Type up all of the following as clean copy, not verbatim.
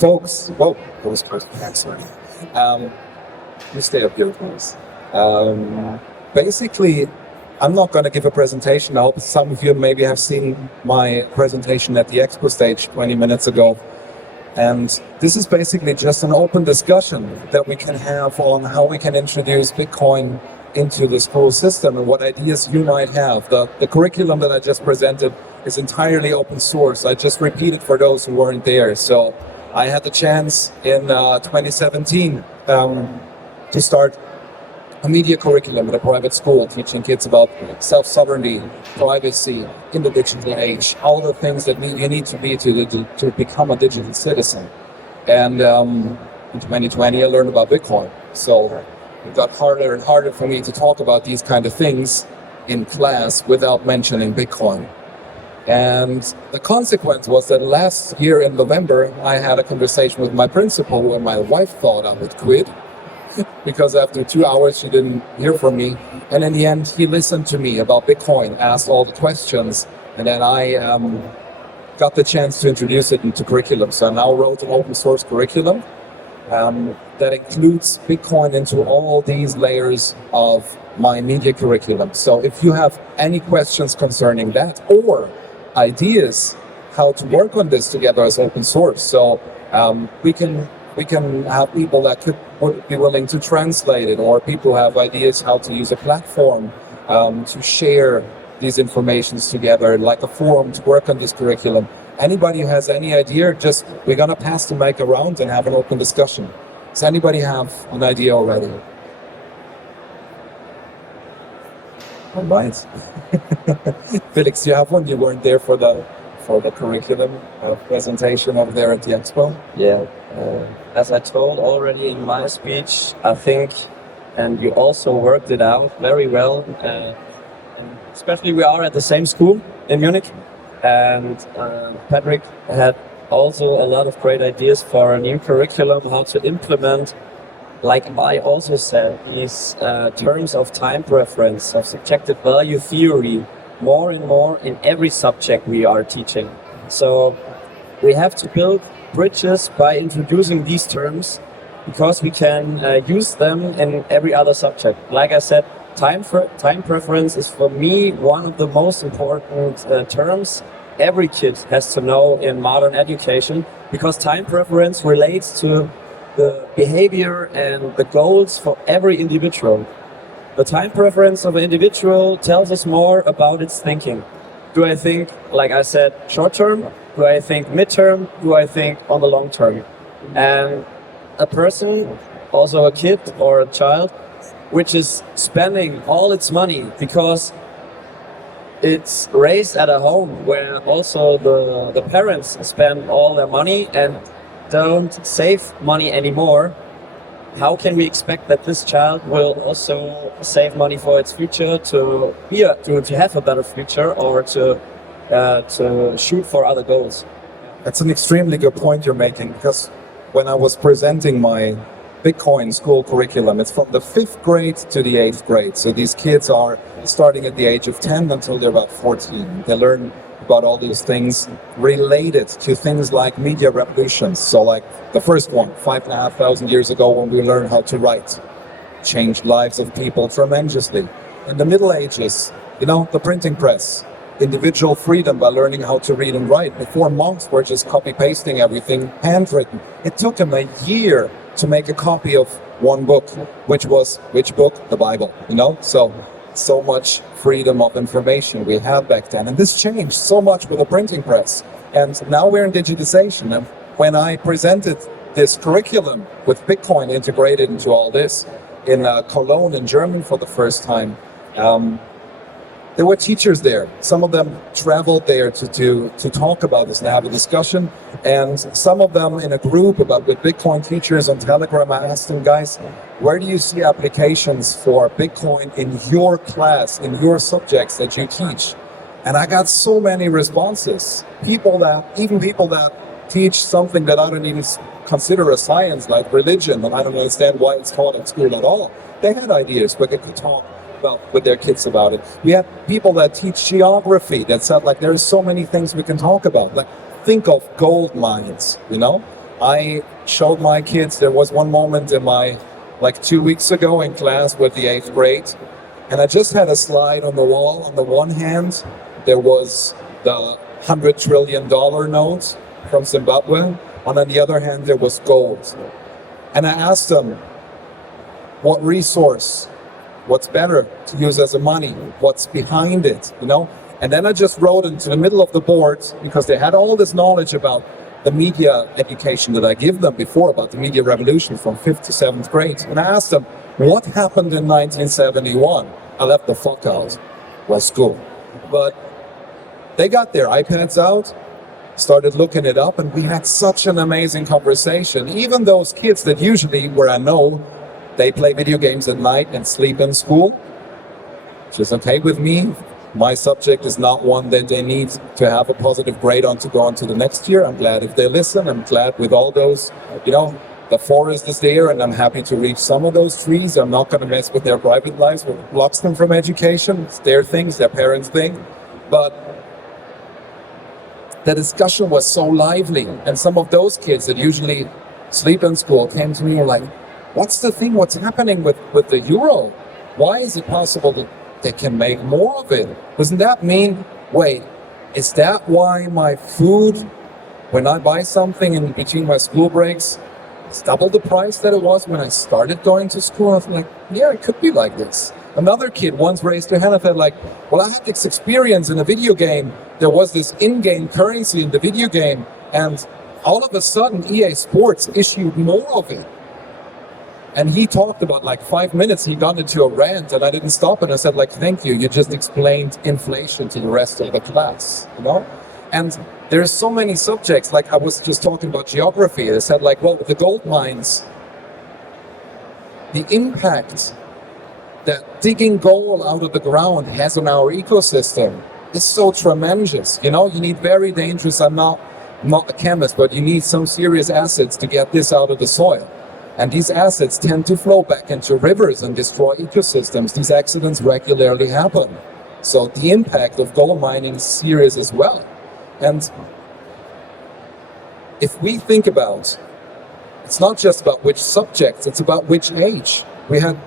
Folks, whoa, that was close. Sorry. You stay up here, please. Basically, I'm not going to give a presentation. I hope some of you maybe have seen my presentation at the expo stage 20 minutes ago. And this is basically just an open discussion that we can have on how we can introduce Bitcoin into the school system and what ideas you might have. The curriculum that I just presented is entirely open source. I just repeated for those who weren't there. So I had the chance in 2017 to start a media curriculum at a private school, teaching kids about self-sovereignty, privacy, in the digital age, all the things that you need to be to become a digital citizen. And in 2020, I learned about Bitcoin. So it got harder and harder for me to talk about these kind of things in class without mentioning Bitcoin. And the consequence was that last year in November, I had a conversation with my principal where my wife thought I would quit. Because after 2 hours, she didn't hear from me. And in the end, he listened to me about Bitcoin, asked all the questions, and then I got the chance to introduce it into curriculum. So I now wrote an open source curriculum that includes Bitcoin into all these layers of my media curriculum. So if you have any questions concerning that or ideas how to work on this together as open source, so we can have people that would be willing to translate it, or people have ideas how to use a platform to share these informations together, like a forum to work on this curriculum. Anybody who has any idea, we're gonna pass the mic around and have an open discussion. Does anybody have an idea already? All right. Felix, do you have one? You weren't there for the curriculum presentation over there at the expo? Yeah, as I told already in my speech, I think, and you also worked it out very well, especially we are at the same school in Munich, and Patrick had also a lot of great ideas for a new curriculum, how to implement, like I also said, these terms of time preference, of subjective value theory, more and more in every subject we are teaching. So we have to build bridges by introducing these terms, because we can use them in every other subject. Like I said, time preference is for me one of the most important terms every kid has to know in modern education, because time preference relates to the behavior and the goals for every individual. The time preference of an individual tells us more about its thinking. Do I think, like I said, short term? Do I think midterm? Do I think on the long term? And a person, also a kid or a child, which is spending all its money because it's raised at a home where also the parents spend all their money and don't save money anymore, how can we expect that this child will also save money for its future to have a better future, or to shoot for other goals? That's an extremely good point you're making, because when I was presenting my Bitcoin school curriculum, it's from the 5th grade to the 8th grade. So these kids are starting at the age of 10 until they're about 14. They learn about all these things related to things like media revolutions. So like the first one, 5,500 years ago, when we learned how to write, changed lives of people tremendously. In the Middle Ages, the printing press, individual freedom by learning how to read and write. Before, monks were just copy-pasting everything handwritten. It took them a year to make a copy of one book, which book? The Bible, So much freedom of information we had back then. And this changed so much with the printing press. And now we're in digitization. And when I presented this curriculum with Bitcoin integrated into all this in Cologne in Germany for the first time, there were teachers there. Some of them traveled there to talk about this and have a discussion. And some of them in a group with Bitcoin teachers on Telegram, I asked them, guys, where do you see applications for Bitcoin in your class, in your subjects that you teach? And I got so many responses. People that teach something that I don't even consider a science, like religion, and I don't understand why it's taught at school at all. They had ideas where they could talk with their kids about it. We have people that teach geography that said, like, there's so many things we can talk about. Like, think of gold mines, I showed my kids, there was one moment in my, like 2 weeks ago in class with the 8th grade, and I just had a slide on the wall. On the one hand, there was the $100 trillion note from Zimbabwe, and on the other hand, there was gold. And I asked them, what resource, what's better to use as a money, what's behind it, you know? And then I just wrote into the middle of the board, because they had all this knowledge about the media education that I give them before, about the media revolution from 5th to 7th grade. And I asked them, what happened in 1971? I left the fuck out. Was school. But they got their iPads out, started looking it up, and we had such an amazing conversation. Even those kids that usually, where I know, they play video games at night and sleep in school, which is okay with me. My subject is not one that they need to have a positive grade on to go on to the next year. I'm glad if they listen. I'm glad with all those, you know, the forest is there, and I'm happy to reach some of those trees. I'm not going to mess with their private lives, what blocks them from education. It's their things, their parents' thing. But the discussion was so lively, and some of those kids that usually sleep in school came to me and were like, what's the thing, what's happening with the euro? Why is it possible that they can make more of it? Doesn't that mean, wait, is that why my food, when I buy something in between my school breaks, it's double the price that it was when I started going to school? I was like, yeah, it could be like this. Another kid once raised their hand and said like, well, I had this experience in a video game. There was this in-game currency in the video game, and all of a sudden EA Sports issued more of it. And he talked about like 5 minutes, he got into a rant, and I didn't stop it. I said like, thank you, you just explained inflation to the rest of the class, you know? And there's so many subjects, like I was just talking about geography. I said like, well, the gold mines, the impact that digging gold out of the ground has on our ecosystem is so tremendous. You know, you need very dangerous, I'm not a chemist, but you need some serious acids to get this out of the soil. And these acids tend to flow back into rivers and destroy ecosystems. These accidents regularly happen. So the impact of gold mining is serious as well. And if we think about, it's not just about which subjects, it's about which age. We had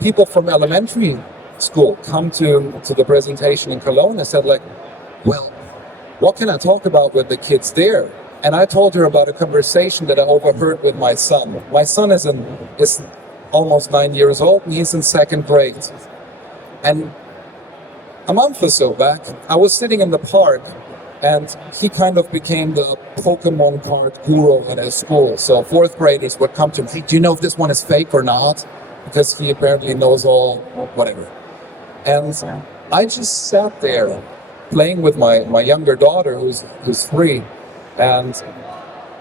people from elementary school come to the presentation in Cologne and said like, well, what can I talk about with the kids there? And I told her about a conversation that I overheard with my son. My son is almost 9 years old, and he's in 2nd grade. And a month or so back, I was sitting in the park, and he kind of became the Pokemon card guru at his school. So 4th graders would come to him, hey, do you know if this one is fake or not? Because he apparently knows all, whatever. And I just sat there playing with my younger daughter, who's 3, and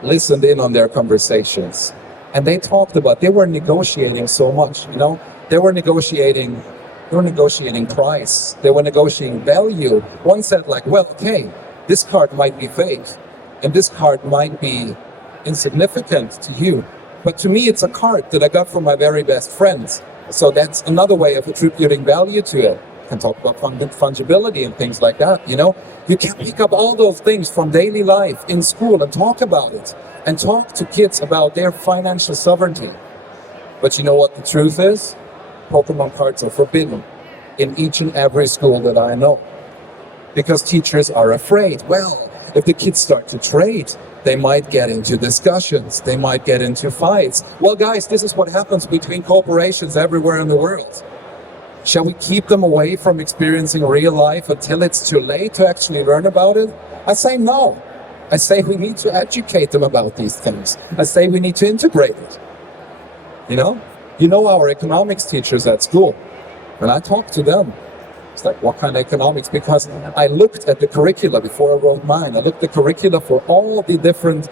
listened in on their conversations. And they talked about, they were negotiating so much, you know? They were negotiating price. They were negotiating value. One said like, well, okay, this card might be fake, and this card might be insignificant to you, but to me, it's a card that I got from my very best friend. So that's another way of attributing value to it. You can talk about fungibility and things like that, you know? You can pick up all those things from daily life in school and talk about it, and talk to kids about their financial sovereignty. But you know what the truth is? Pokemon cards are forbidden in each and every school that I know. Because teachers are afraid, well, if the kids start to trade, they might get into discussions, they might get into fights. Well, guys, this is what happens between corporations everywhere in the world. Shall we keep them away from experiencing real life until it's too late to actually learn about it? I say no. I say we need to educate them about these things. I say we need to integrate it. You know our economics teachers at school, when I talk to them, it's like, what kind of economics? Because I looked at the curricula before I wrote mine. I looked at the curricula for all the different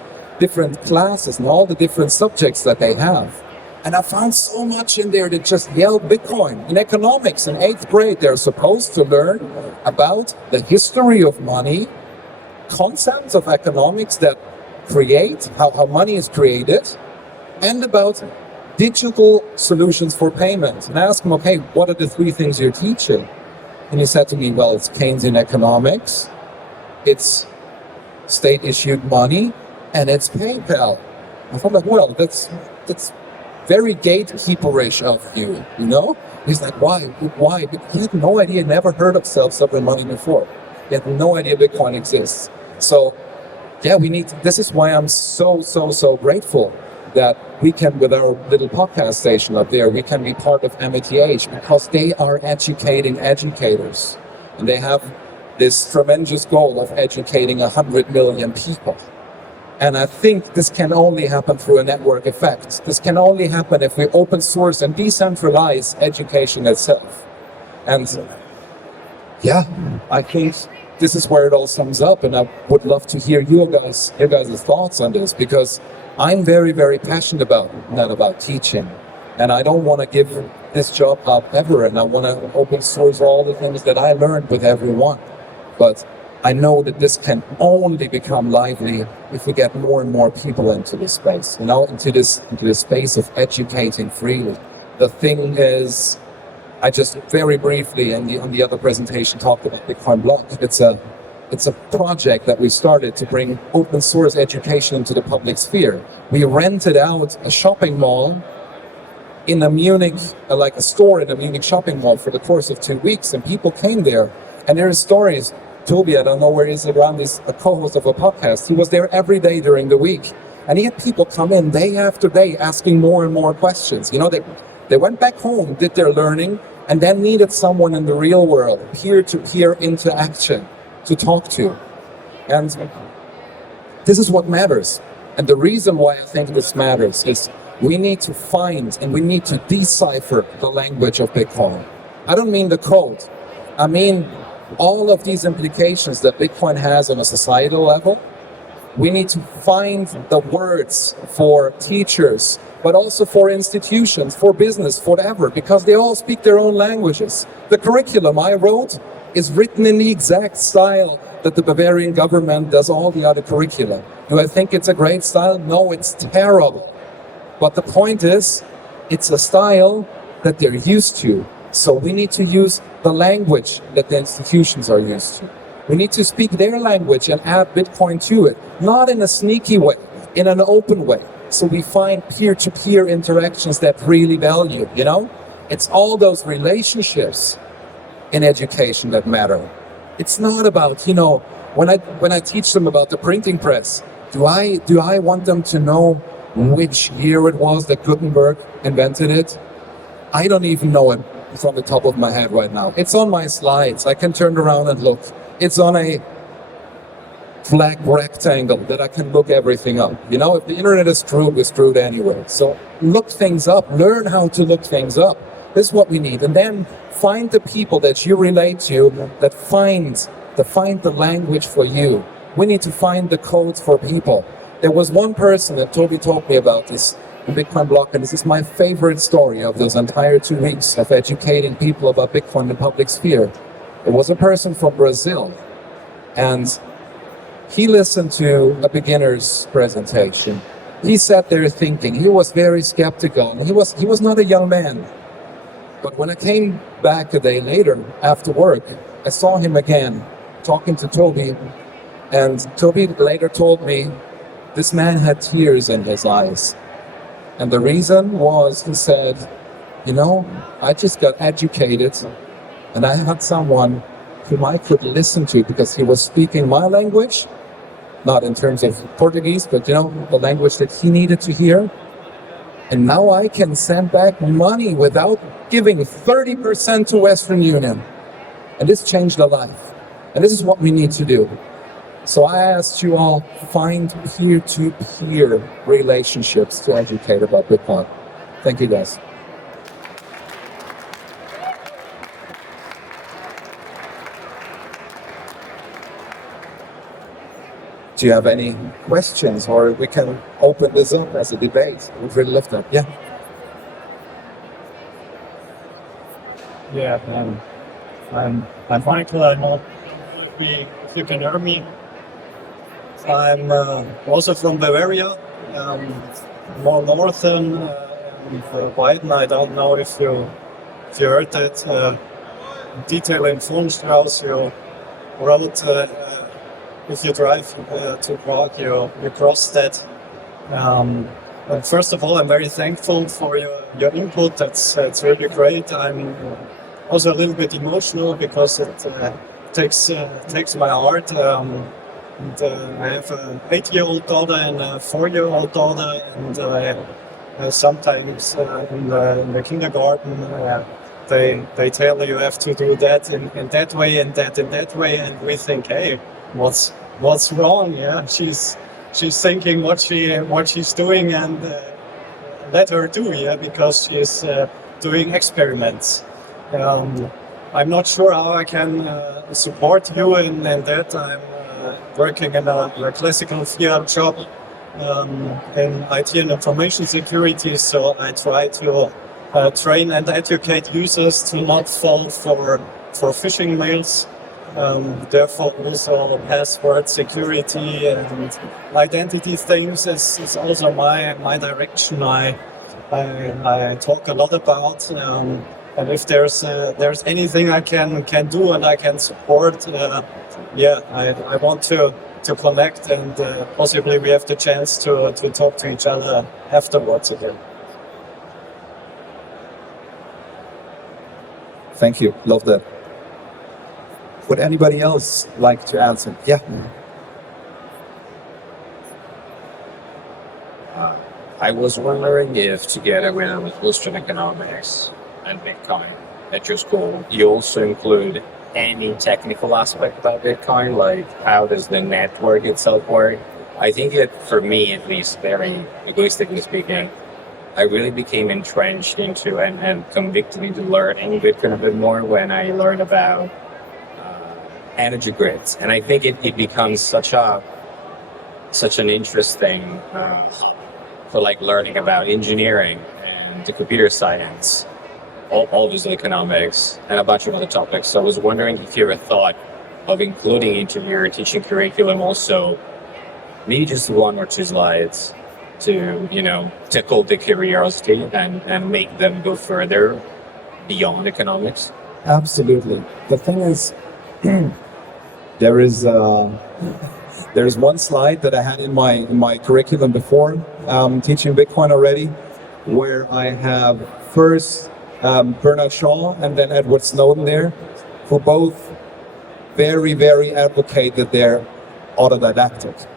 classes and all the different subjects that they have. And I found so much in there that just yelled Bitcoin. In economics, in 8th grade, they're supposed to learn about the history of money, concepts of economics that create, how money is created, and about digital solutions for payment. And I asked him, okay, what are the 3 things you're teaching? And he said to me, well, it's Keynesian economics, it's state-issued money, and it's PayPal. I thought like, well, that's very gatekeeperish of you, you know? He's like, why? But he had no idea, never heard of self-sovereign money before. He had no idea Bitcoin exists. So yeah, this is why I'm so grateful that we can, with our little podcast station up there, we can be part of AmityAge, because they are educating educators. And they have this tremendous goal of educating 100 million people. And I think this can only happen through a network effect. This can only happen if we open source and decentralize education itself. And yeah, I think this is where it all sums up. And I would love to hear your guys' thoughts on this, because I'm very passionate about teaching. And I don't want to give this job up ever. And I want to open source all the things that I learned with everyone. But I know that this can only become lively if we get more and more people into this space, you know, into this space of educating freely. The thing is, I just very briefly on the other presentation talked about Bitcoin Block. It's a project that we started to bring open source education into the public sphere. We rented out a shopping mall in a Munich, like a store in a Munich shopping mall for the course of 2 weeks, and people came there. And there are stories. Toby, I don't know where he is around, is a co-host of a podcast. He was there every day during the week. And he had people come in day after day asking more and more questions. You know, they went back home, did their learning, and then needed someone in the real world, peer-to-peer interaction to talk to. And this is what matters. And the reason why I think this matters is we need to find and we need to decipher the language of Bitcoin. I don't mean the code. I mean all of these implications that Bitcoin has on a societal level. We need to find the words for teachers, but also for institutions, for business, for whatever, because they all speak their own languages. The curriculum I wrote is written in the exact style that the Bavarian government does all the other curricula. Do I think it's a great style? No, it's terrible. But the point is, it's a style that they're used to. So we need to use the language that the institutions are used to. We need to speak their language and add Bitcoin to it, not in a sneaky way, in an open way. So we find peer-to-peer interactions that really value, you know? It's all those relationships in education that matter. It's not about, you know, when I teach them about the printing press, do I want them to know which year it was that Gutenberg invented it? I don't even know it from the top of my head right now. It's on my slides. I can turn around and look. It's on a flat rectangle that I can look everything up. You know, if the internet is screwed, we're screwed anyway. So look things up. Learn how to look things up. This is what we need. And then find the people that you relate to that find the language for you. We need to find the codes for people. There was one person that Toby told me about this in Bitcoin Block, and this is my favorite story of those entire 2 weeks of educating people about Bitcoin in the public sphere. It was a person from Brazil, and he listened to a beginner's presentation. He sat there thinking. He was very skeptical. And he was not a young man. But when I came back a day later after work, I saw him again talking to Toby, and Toby later told me this man had tears in his eyes. And the reason was, he said, you know, I just got educated and I had someone whom I could listen to because he was speaking my language, not in terms of Portuguese, but, you know, the language that he needed to hear. And now I can send back money without giving 30% to Western Union. And this changed a life. And this is what we need to do. So I asked you all, find peer-to-peer relationships to educate about Bitcoin. Thank you, guys. Do you have any questions, or we can open this up as a debate? We'd really love that. Yeah. Yeah, I'm Michael. I'm not if you can hear me. I'm also from Bavaria, more northern, Biden. I don't know if you heard that. Detail in Funkstraße, you road, if you drive to Prague, you cross that. First of all, I'm very thankful for your input. That's really great. I'm also a little bit emotional because it takes my heart. And I have an 8-year-old daughter and a 4-year-old daughter, and sometimes in the kindergarten they tell you have to do that in that way and that in that way, and we think, hey, what's wrong? Yeah, she's thinking what she's doing, and let her do, yeah, because she's doing experiments. I'm not sure how I can support you in that. I'm working in a classical field job in IT and information security, so I try to train and educate users to not fall for phishing mails. Therefore, also password security and identity things is also my direction. I talk a lot about, and if there's anything I can do and I can support, I want to connect, and possibly we have the chance to talk to each other afterwards again. Thank you. Love that. Would anybody else like to answer? Yeah. I was wondering if, together with Austrian economics and Bitcoin at your school, you also include any technical aspect about Bitcoin, like how does the network itself work? I think that for me, at least, very egoistically speaking, I really became entrenched into and convicted into learning Bitcoin a bit more when I learned about energy grids, and I think it becomes such an interesting for like learning about engineering and the computer science, obviously economics, and a bunch of other topics. So I was wondering if you ever thought of including into your teaching curriculum also maybe just 1 or 2 slides to, tickle the curiosity and make them go further beyond economics. Absolutely. The thing is, there is one slide that I had in my curriculum before teaching Bitcoin already, where I have first Bernard Shaw and then Edward Snowden there, who both very, very advocate that they're autodidactic.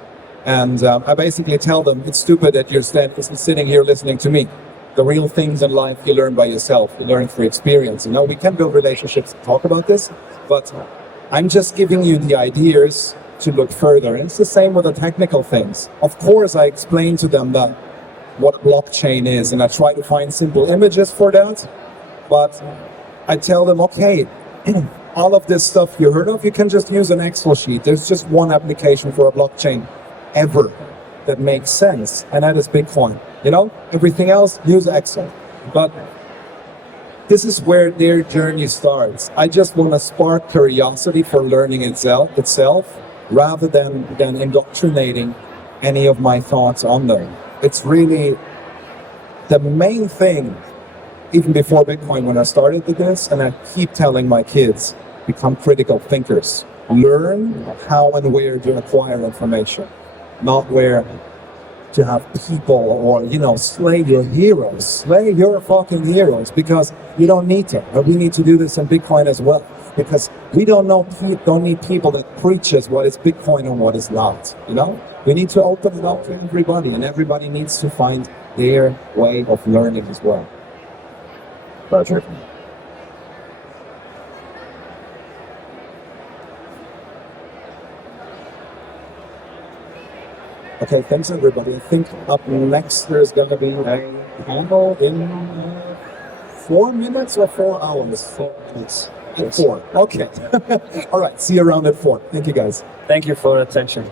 And I basically tell them, it's stupid that you're sitting here listening to me. The real things in life you learn by yourself, you learn through experience. We can build relationships and talk about this, but I'm just giving you the ideas to look further. And it's the same with the technical things. Of course, I explain to them that what a blockchain is, and I try to find simple images for that. But I tell them, okay, all of this stuff you heard of, you can just use an Excel sheet. There's just one application for a blockchain ever that makes sense, and that is Bitcoin. Everything else, use Excel. But this is where their journey starts. I just want to spark curiosity for learning itself rather than indoctrinating any of my thoughts on them. It's really the main thing, even before Bitcoin, when I started with this, and I keep telling my kids, become critical thinkers. Learn how and where to acquire information, not where to have people or, slay your heroes. Slay your fucking heroes, because you don't need to. But we need to do this in Bitcoin as well, because we don't need people that preaches what is Bitcoin and what is not. We need to open it up to everybody, and everybody needs to find their way of learning as well. Pleasure. Okay, thanks everybody. I think up next there's going to be a panel in 4 minutes or 4 hours? 4 minutes. At 4. Okay. All right. See you around at 4. Thank you guys. Thank you for the attention.